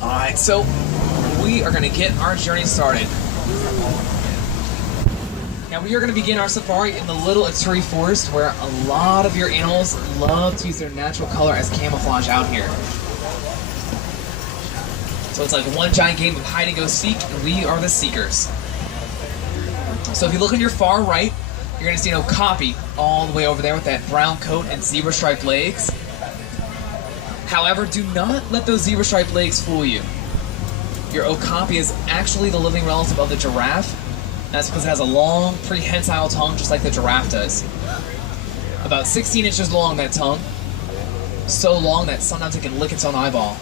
Alright, so we are going to get our journey started. Now we are going to begin our safari in the Little Ituri Forest, where a lot of your animals love to use their natural color as camouflage out here. So it's like one giant game of hide and go seek, and we are the seekers. So if you look on your far right, you're going to see an okapi all the way over there with that brown coat and zebra striped legs. However, do not let those zebra striped legs fool you. Your okapi is actually the living relative of the giraffe. That's because it has a long, prehensile tongue just like the giraffe does. About 16 inches long, that tongue. So long that sometimes it can lick its own eyeball.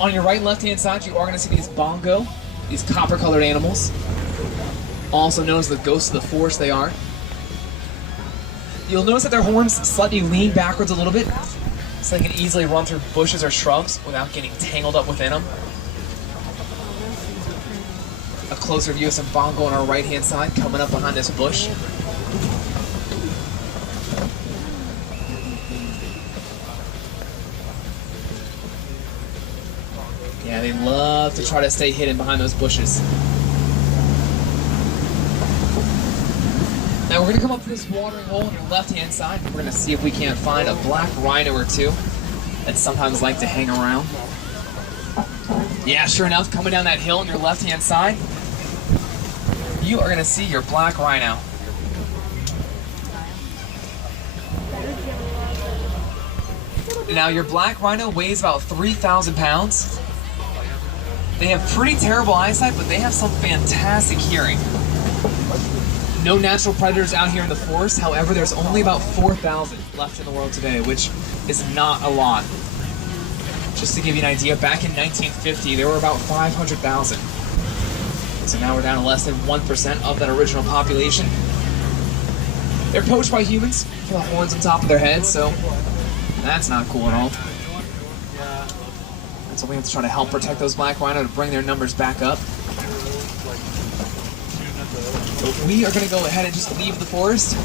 On your right and left-hand side, you are going to see these bongo, these copper-colored animals. Also known as the ghosts of the forest they are. You'll notice that their horns slightly lean backwards a little bit, so they can easily run through bushes or shrubs without getting tangled up within them. A closer view of some bongo on our right-hand side coming up behind this bush. Yeah, they love to try to stay hidden behind those bushes. Now we're going to come up to this watering hole on your left-hand side. We're going to see if we can't find a black rhino or two that sometimes like to hang around. Yeah, sure enough, coming down that hill on your left-hand side, you are going to see your black rhino. Now your black rhino weighs about 3,000 pounds. They have pretty terrible eyesight, but they have some fantastic hearing. No natural predators out here in the forest. However, there's only about 4,000 left in the world today, which is not a lot. Just to give you an idea, back in 1950, there were about 500,000. So now we're down to less than 1% of that original population. They're poached by humans for the horns on top of their heads, so that's not cool at all. And so we have to try to help protect those black rhino to bring their numbers back up. So we are going to go ahead and just leave the forest.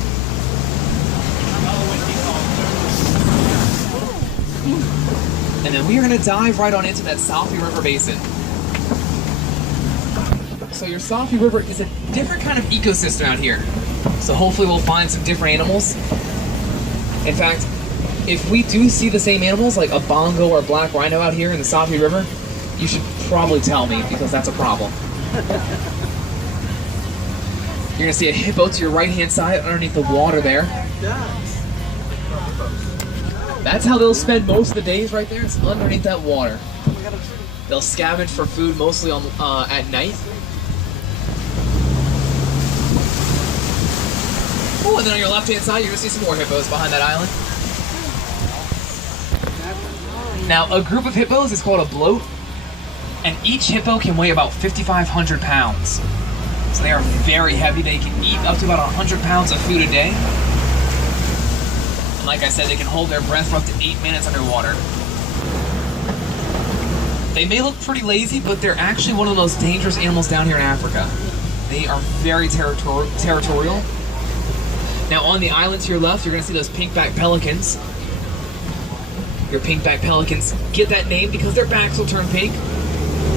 And then we are going to dive right on into that Salfi River basin. So your Salfi River is a different kind of ecosystem out here. So hopefully we'll find some different animals. In fact, if we do see the same animals, like a bongo or a black rhino out here in the Salfi River, you should probably tell me, because that's a problem. You're going to see a hippo to your right-hand side underneath the water there. That's how they'll spend most of the days right there. It's underneath that water. They'll scavenge for food mostly on at night. Oh, and then on your left-hand side, you're going to see some more hippos behind that island. Now, a group of hippos is called a bloat, and each hippo can weigh about 5,500 pounds. So they are very heavy. They can eat up to about 100 pounds of food a day. And like I said, they can hold their breath for up to 8 minutes underwater. They may look pretty lazy, but they're actually one of the most dangerous animals down here in Africa. They are very territorial. Now on the island to your left, you're going to see those pink-backed pelicans. Your pink-backed pelicans get that name because their backs will turn pink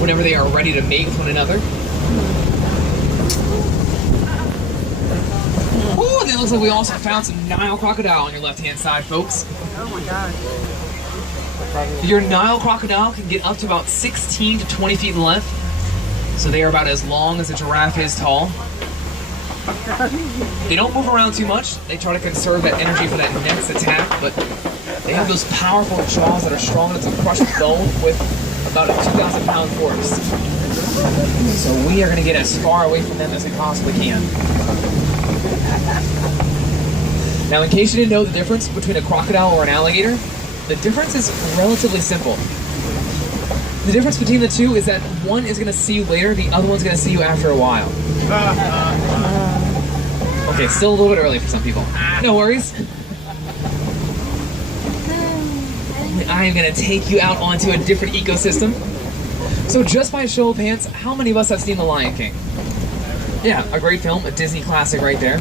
whenever they are ready to mate with one another. Oh, and it looks like we also found some Nile crocodile on your left-hand side, folks. Oh my God. Your Nile crocodile can get up to about 16 to 20 feet in length. So they are about as long as a giraffe is tall. They don't move around too much. They try to conserve that energy for that next attack, but they have those powerful jaws that are strong enough to crush bone with about a 2,000-pound force. So we are going to get as far away from them as we possibly can. Now, in case you didn't know the difference between a crocodile or an alligator, the difference is relatively simple. The difference between the two is that one is going to see you later, the other one's going to see you after a while. Okay, still a little bit early for some people. No worries. I am going to take you out onto a different ecosystem. So just by show of hands, how many of us have seen The Lion King? Yeah, a great film, a Disney classic right there.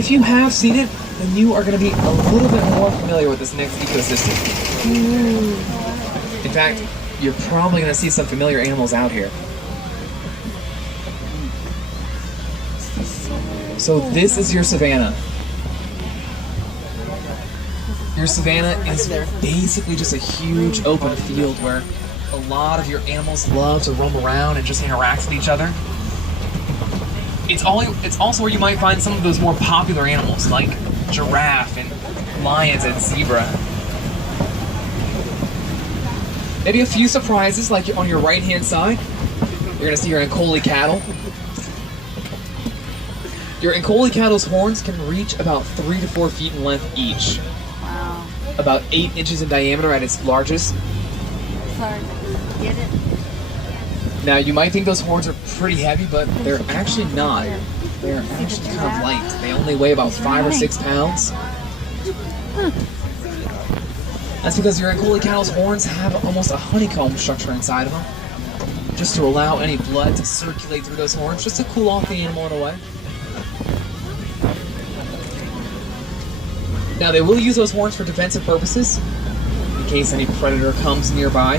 if you have seen it, then you are going to be a little bit more familiar with this next ecosystem. In fact, you're probably going to see some familiar animals out here. So this is your savanna. Your savanna is basically just a huge open field where a lot of your animals love to roam around and just interact with each other. It's also where you might find some of those more popular animals like giraffe and lions and zebra. Maybe a few surprises like on your right hand side. You're gonna see your Ankole cattle. Your Ankole cattle's horns can reach about 3 to 4 feet in length each. Wow. About 8 inches in diameter at its largest. Sorry. Get it? Now you might think those horns are pretty heavy, but they're actually not. They're actually kind of light. They only weigh about 5 or 6 pounds. That's because your Ankole cattle's horns have almost a honeycomb structure inside of them, just to allow any blood to circulate through those horns, just to cool off the animal in a way. Now they will use those horns for defensive purposes, in case any predator comes nearby.